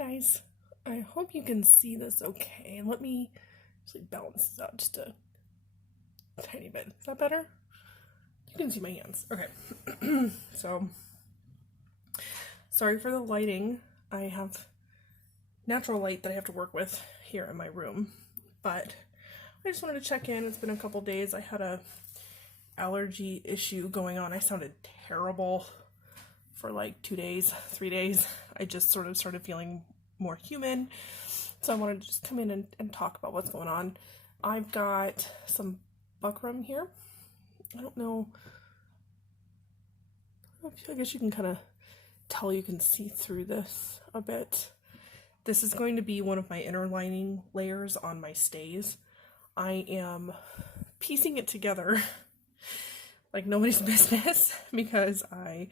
Guys, I hope you can see this okay. Let me actually balance this out just a tiny bit. Is that better? You can see my hands. Okay. So, sorry for the lighting. I have natural light that I have to work with here in my room, but I just wanted to check in. It's been a couple days. I had a allergy issue going on. I sounded terrible for like 2 days, 3 days. I just sort of started feeling more human. So I wanted to just come in and talk about what's going on. I've got some buckram here. I don't know. I guess you can kind of tell, you can see through this a bit. This is going to be one of my inner lining layers on my stays. I am piecing it together like nobody's business because I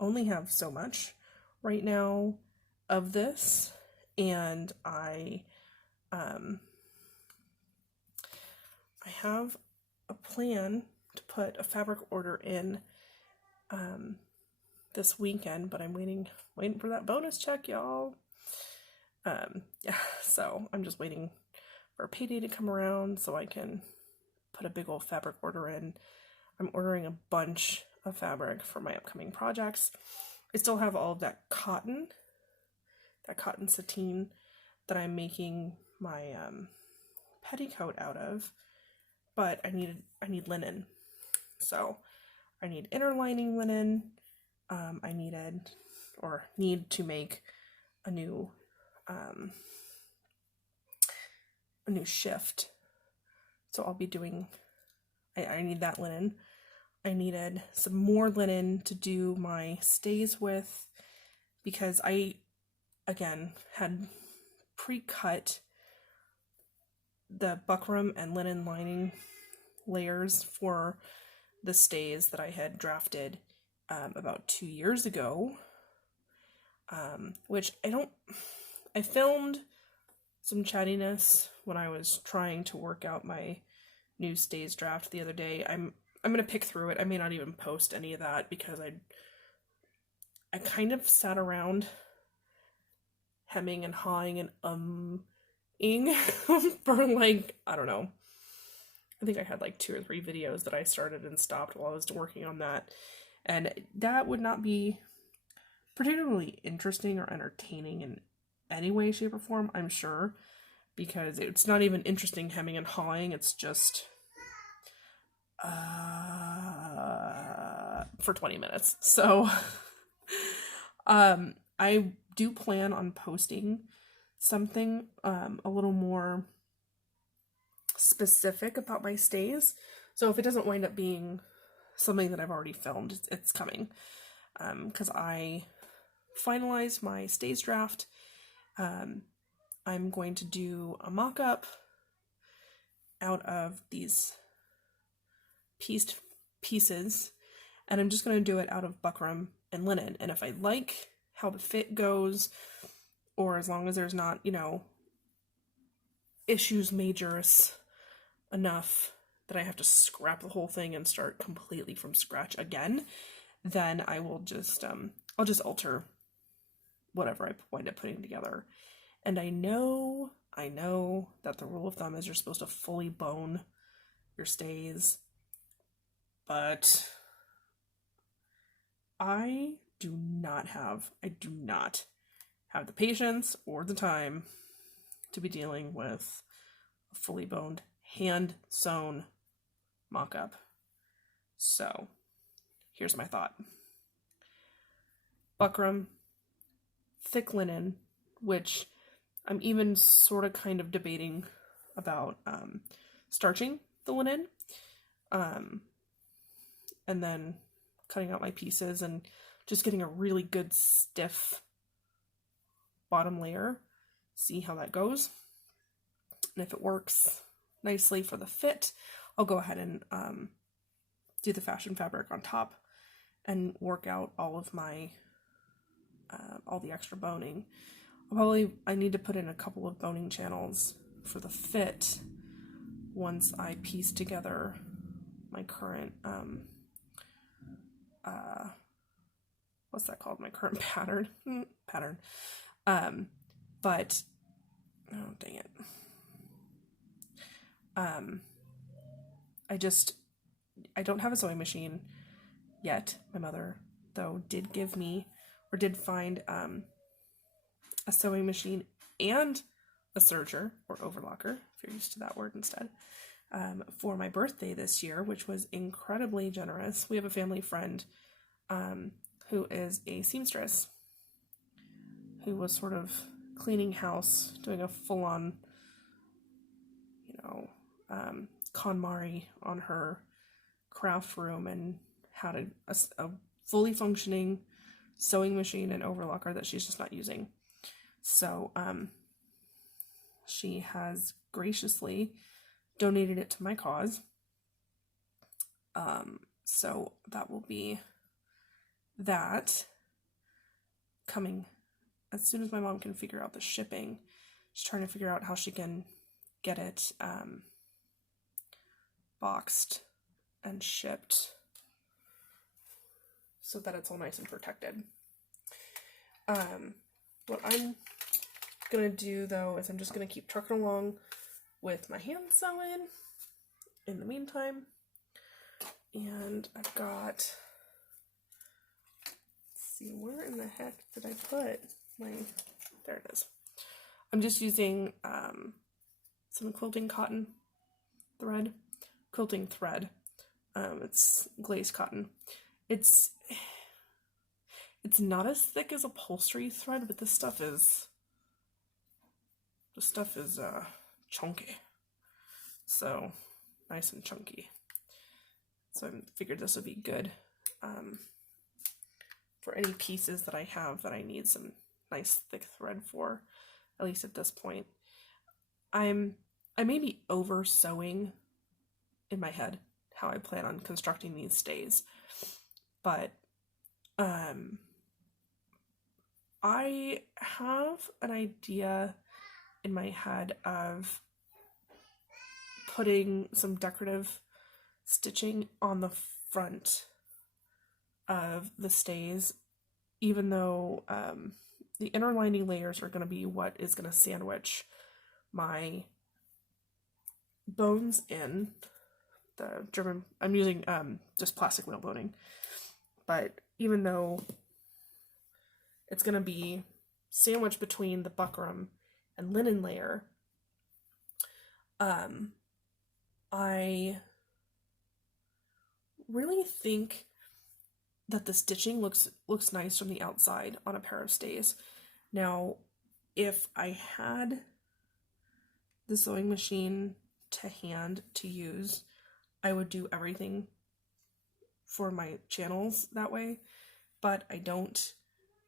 only have so much right now of this, and I have a plan to put a fabric order in this weekend, but I'm waiting for that bonus check, y'all. Yeah, so I'm just waiting for a payday to come around so I can put a big old fabric order in. I'm ordering a bunch of fabric for my upcoming projects. I still have all of that cotton sateen that I'm making my petticoat out of, but I need linen. So I need inner lining linen. I need to make a new shift. So I'll be doing, I need that linen. I needed some more linen to do my stays with, because I, again, had pre-cut the buckram and linen lining layers for the stays that I had drafted about 2 years ago, which I filmed some chattiness when I was trying to work out my new stays draft the other day. I'm going to pick through it. I may not even post any of that because I kind of sat around hemming and hawing and ing for like, I don't know. I think I had like 2 or 3 videos that I started and stopped while I was working on that. And that would not be particularly interesting or entertaining in any way, shape, or form, I'm sure. Because it's not even interesting hemming and hawing. It's just for 20 minutes. So I do plan on posting something a little more specific about my stays. So if it doesn't wind up being something that I've already filmed, it's coming. Because I finalized my stays draft. I'm going to do a mock-up out of these pieced pieces, and I'm just going to do it out of buckram and linen. And if I like how the fit goes, or as long as there's not, issues majorous enough that I have to scrap the whole thing and start completely from scratch again, then I will just I'll just alter whatever I wind up putting together. And I know that the rule of thumb is you're supposed to fully bone your stays, but I do not have the patience or the time to be dealing with a fully boned, hand sewn mock-up. So here's my thought. Buckram, thick linen, which I'm even sort of kind of debating about starching the linen, and then cutting out my pieces and just getting a really good stiff bottom layer. See how that goes. And if it works nicely for the fit, I'll go ahead and do the fashion fabric on top and work out all of my all the extra boning. I need to put in a couple of boning channels for the fit once I piece together my current what's that called? My current pattern. But, oh, dang it. I don't have a sewing machine yet. My mother, though, did give me, or did find, a sewing machine and a serger, or overlocker, if you're used to that word instead, for my birthday this year, which was incredibly generous. We have a family friend who is a seamstress who was sort of cleaning house, doing a full-on, KonMari on her craft room, and had a fully functioning sewing machine and overlocker that she's just not using. So she has graciously donated it to my cause. So that will be that coming as soon as my mom can figure out the shipping. She's trying to figure out how she can get it boxed and shipped so that it's all nice and protected. What I'm gonna do though is I'm just gonna keep trucking along with my hand sewing in the meantime. And I've got, let's see, where in the heck did I put my, there it is. I'm just using some quilting thread. It's glazed cotton. It's not as thick as upholstery thread, but this stuff is chunky. So nice and chunky. So I figured this would be good for any pieces that I have that I need some nice thick thread for, at least at this point. I may be over sewing in my head how I plan on constructing these stays, but I have an idea in my head of putting some decorative stitching on the front of the stays, even though the inner lining layers are going to be what is going to sandwich my bones in the German. I'm using just plastic wheel boning, but even though it's going to be sandwiched between the buckram and linen layer, I really think that the stitching looks nice from the outside on a pair of stays. Now, if I had the sewing machine to hand to use, I would do everything for my channels that way, but I don't,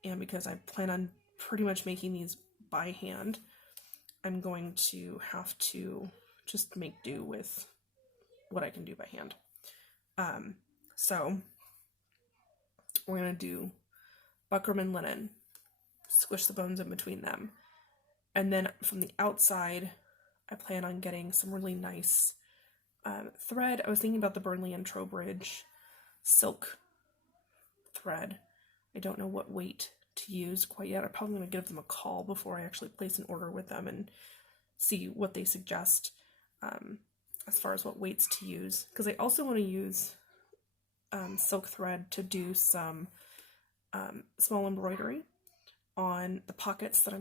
and because I plan on pretty much making these by hand, I'm going to have to just make do with what I can do by hand. So we're going to do buckram and linen, squish the bones in between them, and then from the outside I plan on getting some really nice thread. I was thinking about the Burnley and Trowbridge silk thread. I don't know what weight to use quite yet. I'm probably going to give them a call before I actually place an order with them and see what they suggest as far as what weights to use, because I also want to use silk thread to do some small embroidery on the pockets that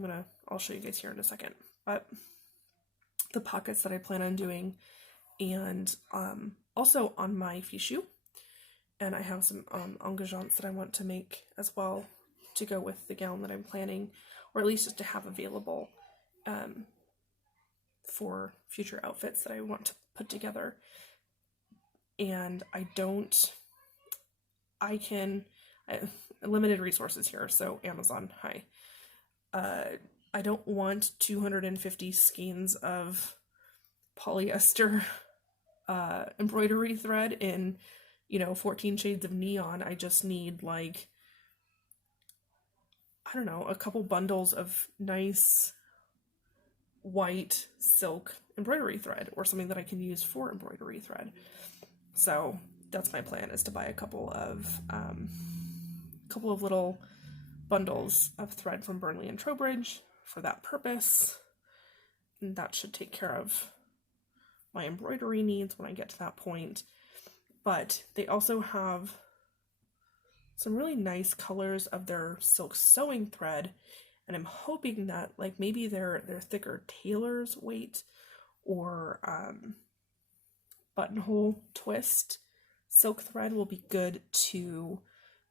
I'll show you guys here in a second, but the pockets that I plan on doing, and also on my fichu, and I have some engagements that I want to make as well to go with the gown that I'm planning, or at least just to have available for future outfits that I want to put together. And limited resources here, so Amazon, hi. I don't want 250 skeins of polyester embroidery thread in 14 shades of neon. I just need, like, I don't know, a couple bundles of nice white silk embroidery thread, or something that I can use for embroidery thread. So that's my plan, is to buy a couple of little bundles of thread from Burnley and Trowbridge for that purpose. And that should take care of my embroidery needs when I get to that point. But they also have some really nice colors of their silk sewing thread, and I'm hoping that like maybe their thicker tailor's weight or buttonhole twist silk thread will be good to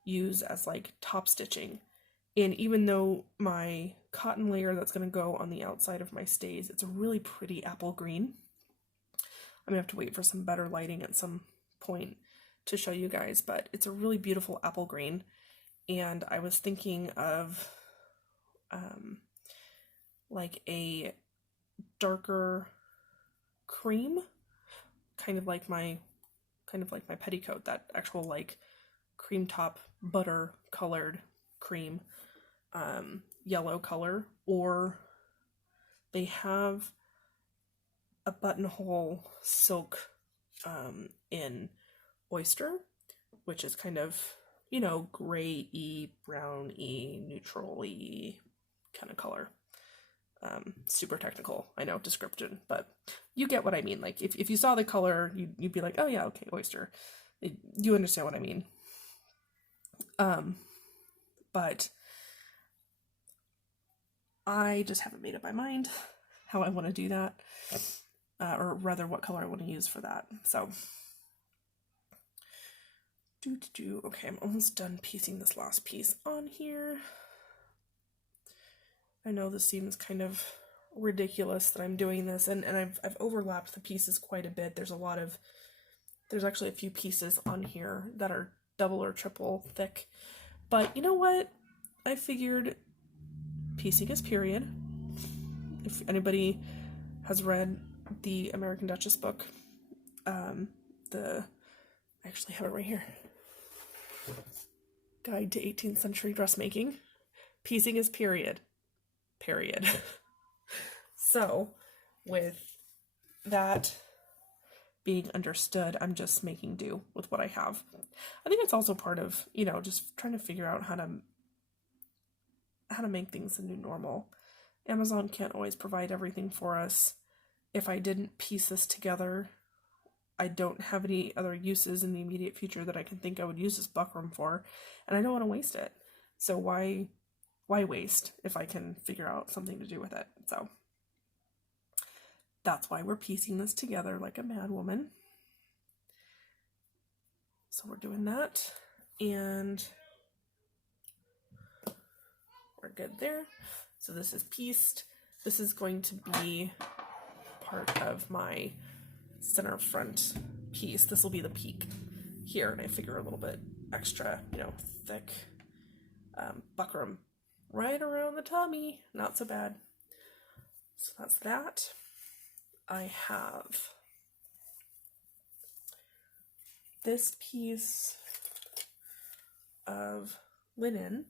use as like top stitching. And even though my cotton layer that's going to go on the outside of my stays, it's a really pretty apple green. I'm going to have to wait for some better lighting at some point to show you guys, but it's a really beautiful apple green. And I was thinking of like a darker cream, kind of like my petticoat, that actual like cream top butter colored cream, yellow color. Or they have a buttonhole silk in oyster, which is kind of, you know, gray-y, brown-y, neutral-y kind of color. Super technical, I know, description, but you get what I mean. Like, if you saw the color, you'd be like, oh yeah, okay, oyster. You understand what I mean. But I just haven't made up my mind how I want to do that, or rather what color I want to use for that. So, okay, I'm almost done piecing this last piece on here. I know this seems kind of ridiculous that I'm doing this, and I've overlapped the pieces quite a bit. There's actually a few pieces on here that are double or triple thick, but you know what? I figured piecing is period. If anybody has read the American Duchess book, I actually have it right here. Guide to 18th Century Dressmaking. Piecing is period. Period. So, with that being understood, I'm just making do with what I have. I think it's also part of, you know, just trying to figure out how to make things the new normal. Amazon can't always provide everything for us. If I didn't piece this together, I don't have any other uses in the immediate future that I can think I would use this buckram for, and I don't want to waste it. So why waste if I can figure out something to do with it? So that's why we're piecing this together like a mad woman. So we're doing that, and we're good there. So this is pieced. This is going to be part of my center front piece. This will be the peak here, and I figure a little bit extra, you know, thick buckram right around the tummy. Not so bad. So that's that. I have this piece of linen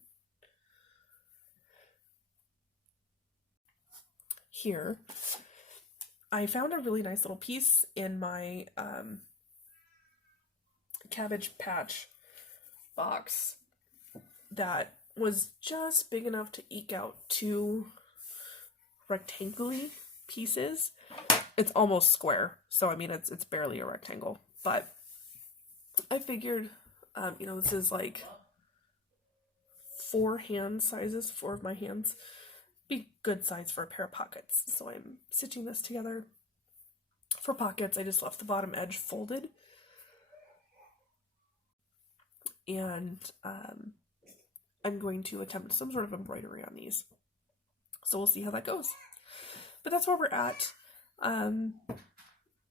here. I found a really nice little piece in my Cabbage Patch box that was just big enough to eke out two rectangular pieces. It's almost square, so I mean it's barely a rectangle, but I figured, you know, this is like 4 hand sizes, 4 of my hands, be good size for a pair of pockets. So I'm stitching this together. For pockets, I just left the bottom edge folded, and I'm going to attempt some sort of embroidery on these. So we'll see how that goes. But that's where we're at.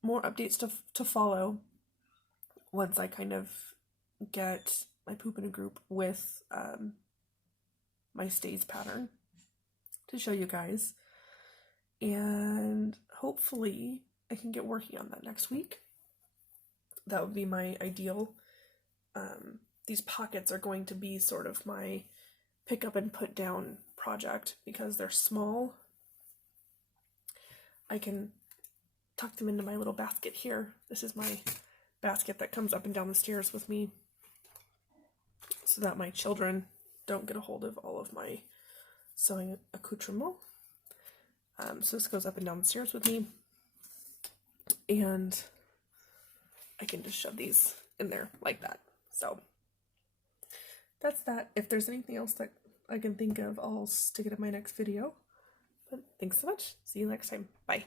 More updates to follow once I kind of get my poop in a group with my stays pattern to show you guys. And hopefully I can get working on that next week. That would be my ideal. These pockets are going to be sort of my pick up and put down project because they're small. I can tuck them into my little basket here. This is my basket that comes up and down the stairs with me so that my children don't get a hold of all of my sewing accoutrement. So this goes up and down the stairs with me, and I can just shove these in there like that. So that's that. If there's anything else that I can think of, I'll stick it in my next video. But thanks so much. See you next time. Bye.